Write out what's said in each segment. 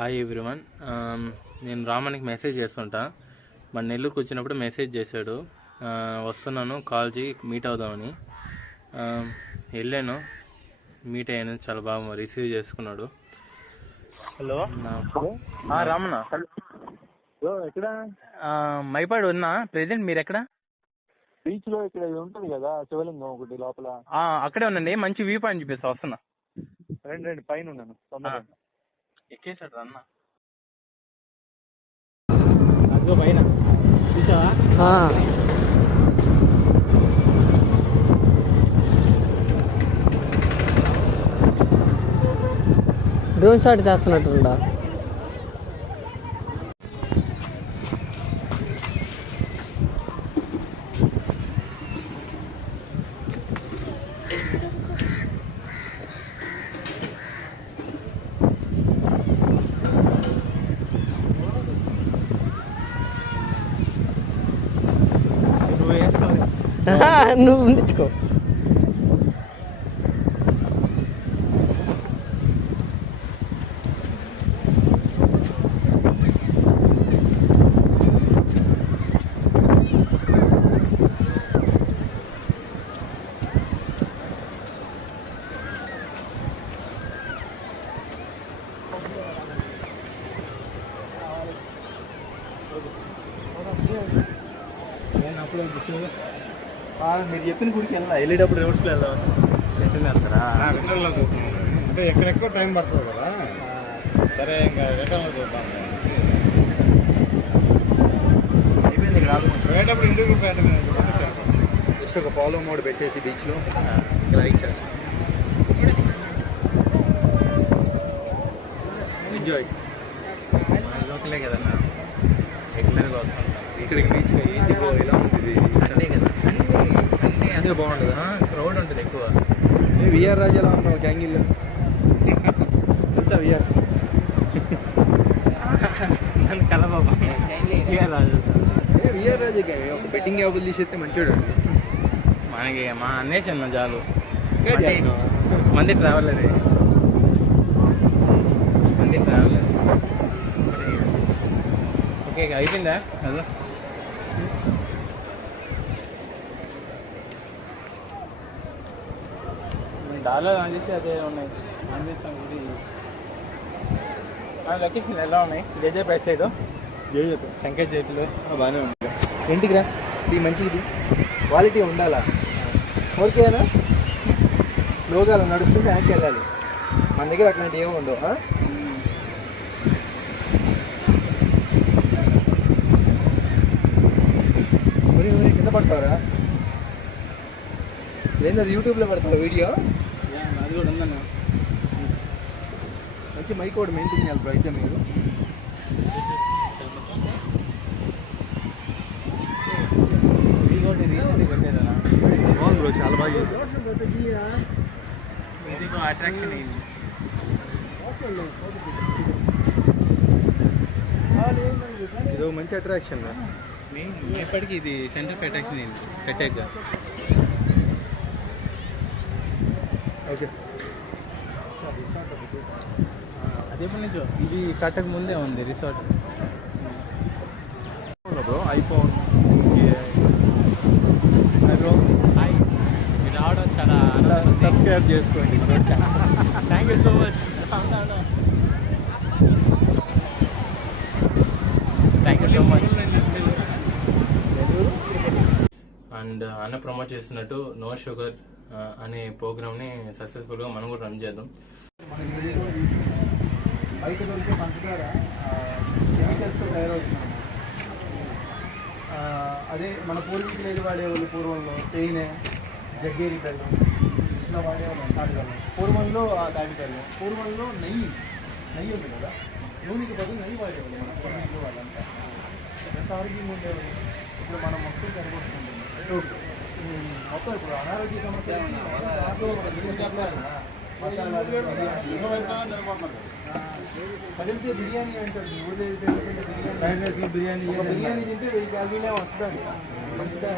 Hi everyone. నేను రామానికి message చేస్తుంటా. మన నెల్లూరుకు వచ్చినప్పుడు మెసేజ్ చేశాడు, వస్తున్నాను కాల్ చేయి మీట్ అవుదామని. వెళ్ళాను, మీట్ అయ్యాను, చాలా బాగా రిసీవ్ చేసుకున్నాడు. హలో రామన్న, ఎక్కడ? మైపాడు ఉన్నా ప్రెసెంట్. మీరు ఎక్కడ? బీచ్ లో ఇక్కడ ఉంటుంది కదా శివలింగం ఒకటి లోపల. అక్కడే ఉండండి, మంచి వ్యూ పాయింట్ చూపిస్తా, వస్తున్నా. రెండు పైన ఉన్నాను. ఎక్కేసాడు అన్న, అదిగో పైన చూసావా? డ్రోన్ షాట్ చేస్తున్నట్టుందా? నువ్వు ఉండించుకో. మీరు చెప్పిన గుడికి వెళ్ళా, వెళ్ళేటప్పుడు రోడ్స్లో వెళ్దాం. రిటర్న్ వెళ్తారా? రిటర్న్లో చూద్దాం. అంటే ఎక్కడెక్కడో టైం పడుతుంది కదా. సరే, ఇంకా రిటర్న్లో చూద్దాం. అయిపోయింది కాదు, పోయేటప్పుడు ఎందుకు జస్ట్ ఒక ఫాలో మోడ్ పెట్టేసి బీచ్లో ఎంజాయ్. లోకలే కదన్నా, రెగ్యులర్గా వస్తుంటాం ఇక్కడికి బీచ్ ఇలా ఉంటుంది. సండే కదా, సండే అదే బాగుంటుంది. క్రౌడ్ ఉంటుంది ఎక్కువ. విఆర్ రాజు ఎలా ఉన్నావు? గ్యాంగిల్లో తెలుసా విఆర్? నన్ను కలబాబా విఆర్ రాజు ఒక బెట్టింగ్ యాబుల్ తీసేస్తే మంచోడు. మనకి మా అన్నే చిన్న చాలు. మంది ట్రావెలర్, మంది ట్రావెలర్. ఓకే, అయిపోయిందా? అదో డాలర్ ఆన్ చేసి అదే ఉన్నాయి, ఆన్ చేస్తాం. ఇది లొకేషన్ ఎలా ఉన్నాయి? జేజే ప్రైస్ సైడ్ సంఖ్య చెట్లు బాగానే ఉంది. ఇంటికి రా, ఇది మంచిది, క్వాలిటీ ఉండాలా. ఓకేనా? లోగాలు నడుస్తుంటే వెనక్కి వెళ్ళాలి. మన దగ్గర అట్లాంటివి ఏమి ఉండవు. కింద పడతావరా? ఏంటది యూట్యూబ్లో పడతావు వీడియో? అది కూడా ఉందన్న. మంచి మైక్ కూడా మెయింటైన్ చేయాలి బ్రో. అయితే మీరు బాగుంది బ్రో, చాలా బాగా చేశారు. అట్రాక్షన్ ఇది ఒక మంచి అట్రాక్షన్. ఎప్పటికీ ఇది సెంటర్ అట్రాక్షన్ అయింది పెట్టాక. ఓకే, అదే ఎప్పటి నుంచో ఇది కట్టక ముందే ఉంది resort. Bro iPhone bro hi, మీరు రావడం చాలా సబ్స్క్రైబ్ చేసుకోండి. Thank you so much. Thank you so much. And అన్న ప్రమోట్ చేస్తున్నట్టు నో షుగర్ అనే ప్రోగ్రామ్ని సక్సెస్ఫుల్గా మనం కూడా రన్ చేద్దాం. బయట దొరికే పంచదార కెమికల్స్తో తయారవుతున్నాం. అదే మన పూర్వీకులు ఏది వాడేవాళ్ళు పూర్వంలో తేనె, జగ్గేరి బెల్లం ఇట్లా వాడేవాళ్ళం. తాటిబెల్లం పూర్వంలో, తాటిబెల్లం పూర్వంలో నెయ్యి ఉంది కదా, నూనెకి బదులు నెయ్యి వాడేవాళ్ళు మన పూర్వీకులు వాళ్ళంతా. ఎంత ఆరోగ్యంగా ఉండేవాళ్ళు. ఇప్పుడు మనం మొత్తం కనబడుతుంది మొత్తం. ఇప్పుడు అనారోగ్య సమస్యలు పదింటే బిర్యానీ అంటారు. బిర్యానీ తింటే 1000 క్యాలరీలే వస్తుంది. మంచిదా?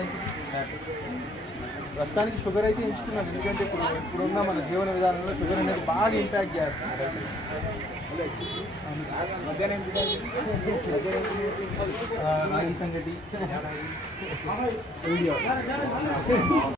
ప్రస్తుతానికి షుగర్ అయితే ఎంచుకున్నాను, ఎందుకంటే ఇప్పుడున్న మన జీవన విధానంలో షుగర్ అనేది బాగా ఇంపాక్ట్ చేస్తుంది. రాగి సంగటి వీడియో